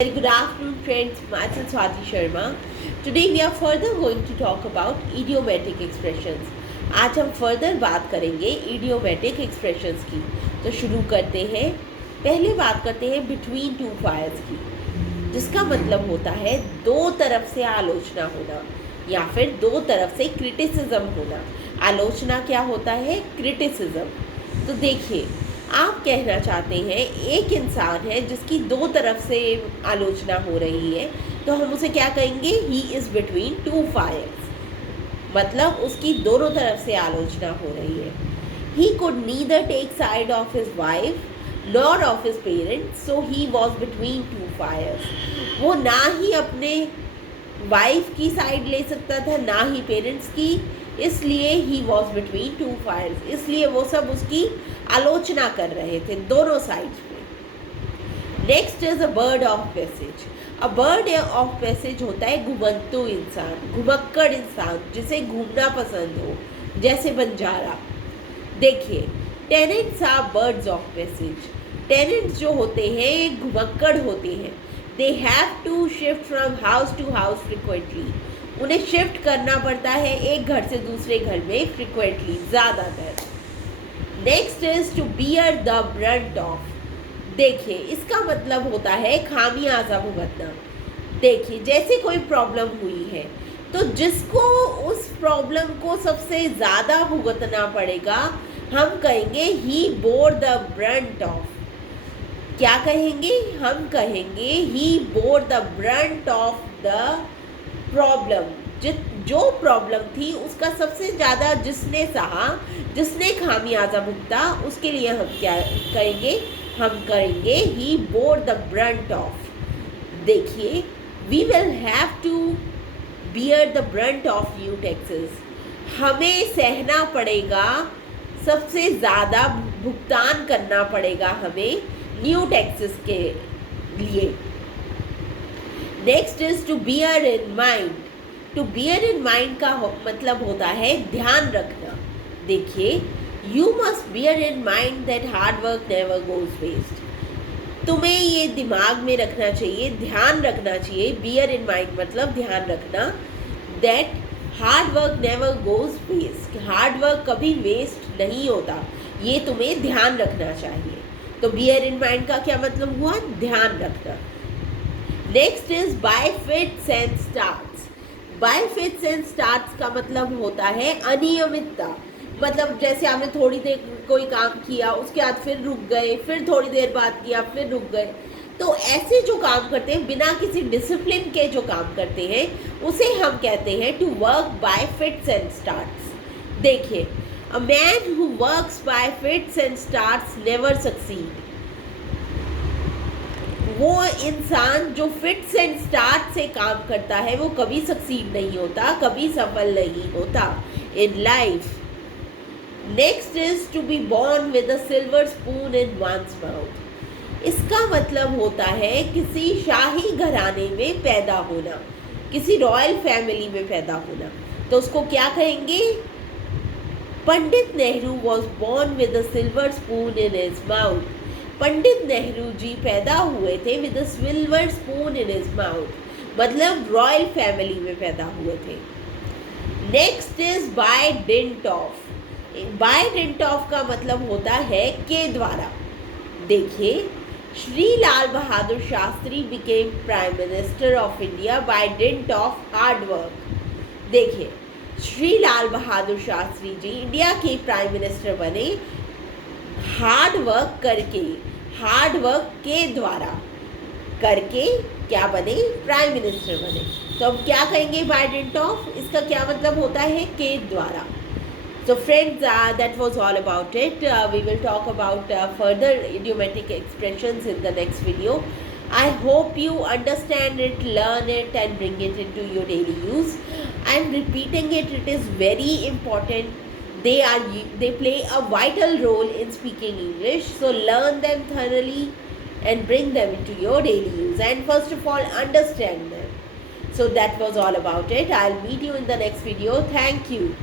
Very good afternoon, friends. Myself Swati Sharma. Today we are further going to talk about idiomatic expressions. आज हम further बात करेंगे idiomatic expressions की. तो शुरू करते हैं. पहले बात करते हैं between two fires की, जिसका मतलब होता है दो तरफ से आलोचना होना या फिर दो तरफ से क्रिटिसिज्म होना. आलोचना क्या होता है? क्रिटिसिज्म. तो देखिए, आप कहना चाहते हैं एक इंसान है जिसकी दो तरफ से आलोचना हो रही है, तो हम उसे क्या कहेंगे? He is between two fires. मतलब उसकी दोनों तरफ से आलोचना हो रही है. He could neither take side of his wife nor of his parents, so he was between two fires. वो ना ही अपने वाइफ की साइड ले सकता था ना ही पेरेंट्स की, इसलिए he was between two fires. इसलिए वो सब उसकी आलोचना कर रहे थे दोनों साइड्स में. Next is a bird of passage. A bird of passage होता है घुमंतु इंसान, घुमक्कड़ इंसान, जिसे घूमना पसंद हो, जैसे बंजारा. देखिए, tenants are birds of passage. Tenants जो होते हैं घुमक्कड़ होते हैं. They have to shift from house to house frequently. उन्हें शिफ्ट करना पड़ता है एक घर से दूसरे घर में फ्रिक्वेंटली, ज़्यादातर. Next is to bear the brunt of. देखिए, इसका मतलब होता है खामियाजा भुगतना. देखिए, जैसे कोई प्रॉब्लम हुई है तो जिसको उस प्रॉब्लम को सबसे ज़्यादा भुगतना पड़ेगा, हम कहेंगे he bore the brunt of. क्या कहेंगे? हम कहेंगे he bore the brunt of the problem. जो प्रॉब्लम थी उसका सबसे ज़्यादा जिसने सहा, जिसने खामियाजा भुगता, उसके लिए हम क्या कहेंगे? हम कहेंगे he bore the brunt of. देखिए, we will have to bear the brunt of new taxes. हमें सहना पड़ेगा, सबसे ज़्यादा भुगतान करना पड़ेगा हमें न्यू टैक्सेस के लिए. Next is to bear in mind. To bear in mind का मतलब होता है ध्यान रखना. देखिए, you must bear in mind that hard work never goes waste. तुम्हें ये दिमाग में रखना चाहिए, ध्यान रखना चाहिए. बियर इन माइंड मतलब ध्यान रखना. That hard work never goes waste. Hard work कभी वेस्ट नहीं होता, ये तुम्हें ध्यान रखना चाहिए. तो बियर इन माइंड का क्या मतलब हुआ? ध्यान रखना. Next is bye fits and starts. Bye fits and starts का मतलब होता है अनियमितता. मतलब जैसे आपने थोड़ी देर कोई काम किया, उसके बाद फिर रुक गए, फिर थोड़ी देर बाद किया, फिर रुक गए. तो ऐसे जो काम करते हैं, बिना किसी डिसिप्लिन के जो काम करते हैं, उसे हम कहते हैं to work by fits and starts. देखिए, a man who works by fits and starts never succeed. वो इंसान जो फिट्स एंड स्टार्ट से काम करता है वो कभी सक्सीड नहीं होता, कभी सफल नहीं होता in life. Next is to be born with a silver spoon in one's mouth. इसका मतलब होता है किसी शाही घराने में पैदा होना, किसी रॉयल फैमिली में पैदा होना. तो उसको क्या कहेंगे? Pandit Nehru was born with a silver spoon in his mouth. Pandit Nehru ji पैदा हुए थे with a silver spoon in his mouth, मतलब रॉयल फैमिली में पैदा हुए थे. Next is by dint of. By dint of का मतलब होता है के द्वारा. देखिए, Shri Lal Bahadur Shastri became prime minister of India by dint of hard work. देखिए, श्री लाल बहादुर शास्त्री जी इंडिया के प्राइम मिनिस्टर बने हार्ड वर्क करके, हार्ड वर्क के द्वारा करके क्या बने? प्राइम मिनिस्टर बने. तो अब क्या कहेंगे बाय डिंट ऑफ? इसका क्या मतलब होता है? के द्वारा. So friends, that was all about it. We will talk about further idiomatic expressions in the next video. I hope you understand it, learn it and bring it into your daily use. I am repeating it, it is very important. They play a vital role in speaking English. So learn them thoroughly and bring them into your daily use. And first of all, understand them. So that was all about it. I'll meet you in the next video. Thank you.